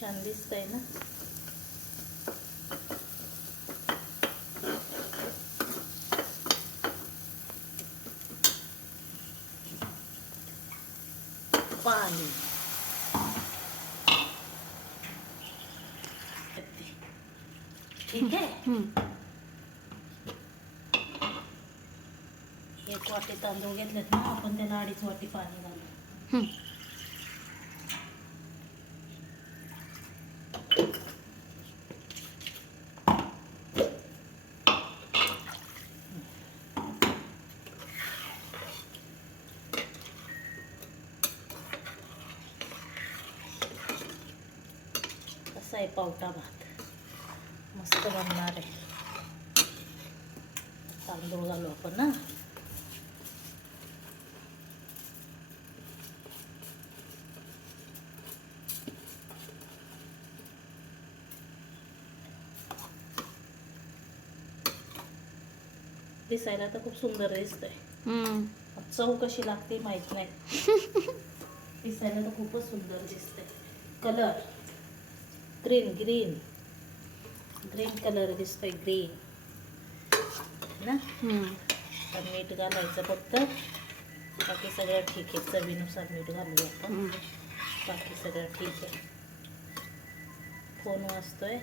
छान दिसतंय ना. पाणी ठीक आहे. एक वाटी तांदूळ घेतलेत ना आपण, त्याला 2.5 वाटी पाणी घालू. असा आहे पावटा भात, मस्त बनणार आहे. तांदूळ घालू आपण ना. दिसायला तर खूप सुंदर दिसतंय. चव कशी लागते माहित नाही. दिसायला तर खूपच सुंदर दिसतंय. Colour green green green colour दिसतोय, ग्रीन ना. तर मीठ घालायचं फक्त, बाकी सगळं ठीक आहे. चवीनुसार मीठ घालूया आपण, बाकी सगळं ठीक आहे. फोन वाजतोय.